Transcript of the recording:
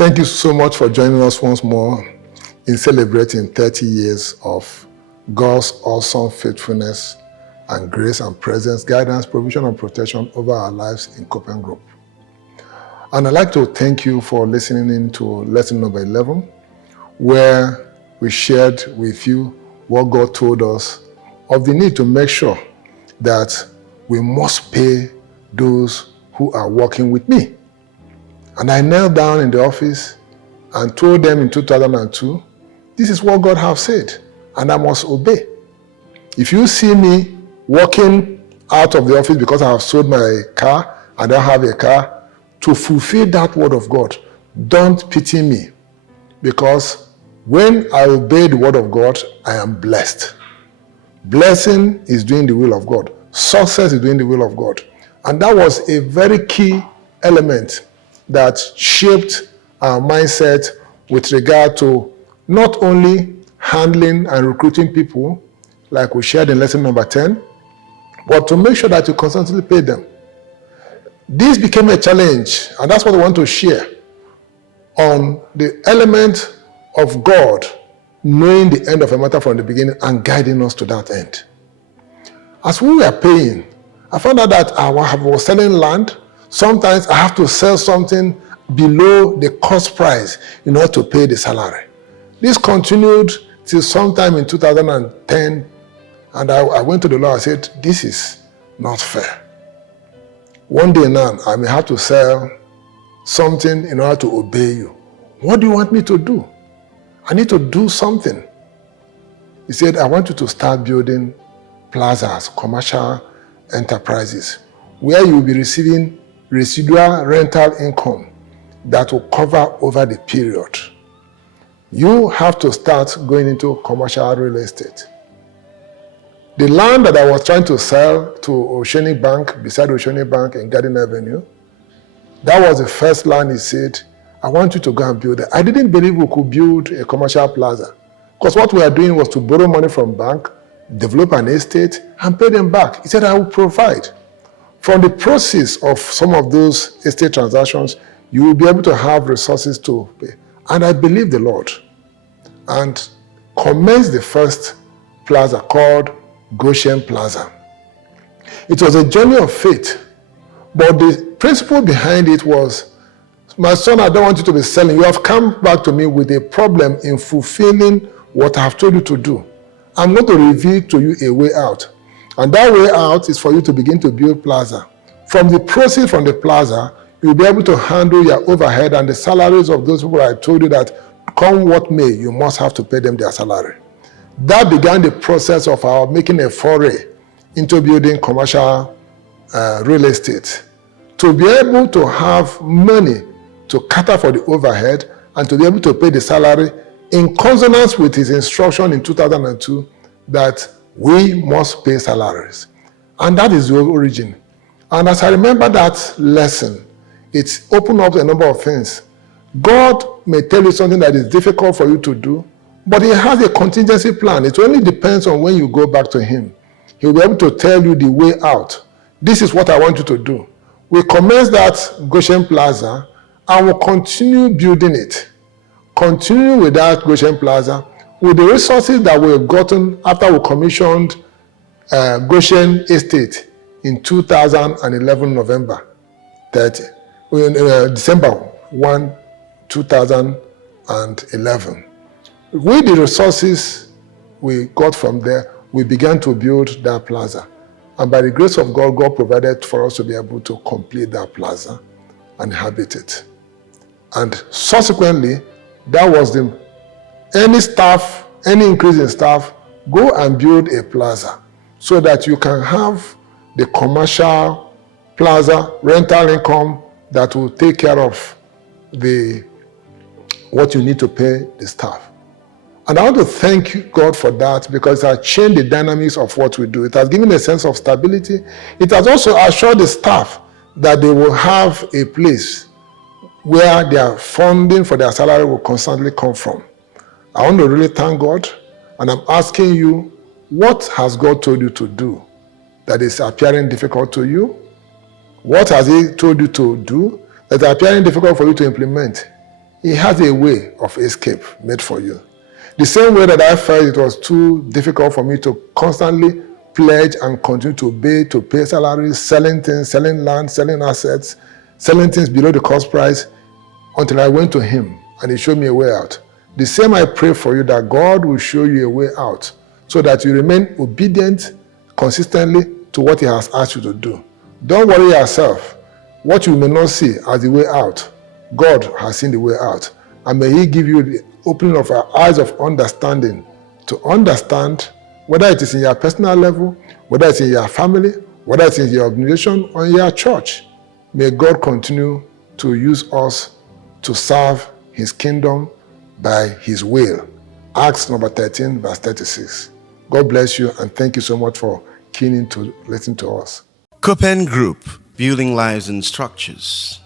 Thank you so much for joining us once more in celebrating 30 years of God's awesome faithfulness and grace and presence, guidance, provision, and protection over our lives in Copen Group. And I'd like to thank you for listening in to lesson number 11, where we shared with you what God told us of the need to make sure that we must pay those who are working with me. And I knelt down in the office and told them in 2002, this is what God has said, and I must obey. If you see me walking out of the office because I have sold my car and I don't have a car, to fulfill that word of God, don't pity me, because when I obey the word of God, I am blessed. Blessing is doing the will of God. Success is doing the will of God. And that was a very key element that shaped our mindset with regard to not only handling and recruiting people, like we shared in lesson number 10, but to make sure that you constantly pay them. This became a challenge, and that's what I want to share on the element of God knowing the end of a matter from the beginning and guiding us to that end. As we were paying, I found out that I was selling land. Sometimes I have to sell something below the cost price in order to pay the salary. This continued till sometime in 2010, and I went to the Lord and said, this is not fair. One day now, I may have to sell something in order to obey you. What do you want me to do? I need to do something. He said, I want you to start building plazas, commercial enterprises, where you will be receiving residual rental income that will cover over the period. You have to start going into commercial real estate. The land that I was trying to sell to Oceanic Bank, beside Oceanic Bank in Garden Avenue, that was the first land he said, I want you to go and build it. I didn't believe we could build a commercial plaza, because what we were doing was to borrow money from bank, develop an estate, and pay them back. He said, I will provide. From the process of some of those estate transactions, you will be able to have resources to pay. And I believe the Lord, and commenced the first plaza called Goshen Plaza. It was a journey of faith, but the principle behind it was, my son, I don't want you to be selling. You have come back to me with a problem in fulfilling what I have told you to do. I'm going to reveal to you a way out. And that way out is for you to begin to build plaza. From the proceeds from the plaza, you'll be able to handle your overhead and the salaries of those people I told you that come what may, you must have to pay them their salary. That began the process of our making a foray into building commercial real estate. To be able to have money to cater for the overhead and to be able to pay the salary in consonance with his instruction in 2002 that we must pay salaries. And that is the origin. And as I remember that lesson, it's opened up a number of things. God may tell you something that is difficult for you to do, but he has a contingency plan. It only depends on when you go back to him. He'll be able to tell you the way out. This is what I want you to do. We commenced that Goshen Plaza and we'll continue building it. Continue with that Goshen Plaza with the resources that we've gotten after we commissioned Goshen Estate in 2011, November 30. December 1, 2011. With the resources we got from there, we began to build that plaza. And by the grace of God, God provided for us to be able to complete that plaza and inhabit it. And subsequently, that was any increase in staff, go and build a plaza so that you can have the commercial plaza rental income that will take care of what you need to pay the staff. And I want to thank God for that, because it has changed the dynamics of what we do. It has given a sense of stability. It has also assured the staff that they will have a place where their funding for their salary will constantly come from. I want to really thank God, and I'm asking you, what has God told you to do that is appearing difficult to you? What has he told you to do that is appearing difficult for you to implement? He has a way of escape made for you. The same way that I felt it was too difficult for me to constantly pledge and continue to obey, to pay salaries, selling things, selling land, selling assets, selling things below the cost price, until I went to him and he showed me a way out. The same I pray for you, that God will show you a way out so that you remain obedient consistently to what he has asked you to do. Don't worry yourself. What you may not see as the way out, God has seen the way out. And may he give you the opening of our eyes of understanding to understand whether it is in your personal level, whether it's in your family, whether it's in your organization or in your church. May God continue to use us to serve his kingdom by his will. Acts number 13, verse 36. God bless you and thank you so much for keening to listen to us. Copen Group, building lives and structures.